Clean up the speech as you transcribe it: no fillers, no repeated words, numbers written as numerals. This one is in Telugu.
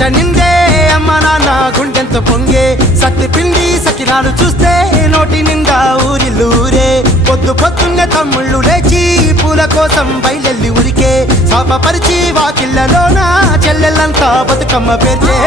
కంట నిందే అమ్మ నాన్న గుండెంతో పొంగే సత్తి పిండి సకినాలు చూస్తే నోటి నిండా ఊరిల్లూరే పొద్దు పొద్దున్నే తమ్ముళ్ళు లేచి పూల కోసం బయలెల్లి ఉరికే శాపపరిచి వాకిళ్ళలోన చెల్లెళ్ళంతా బతుకమ్మ పేర్చే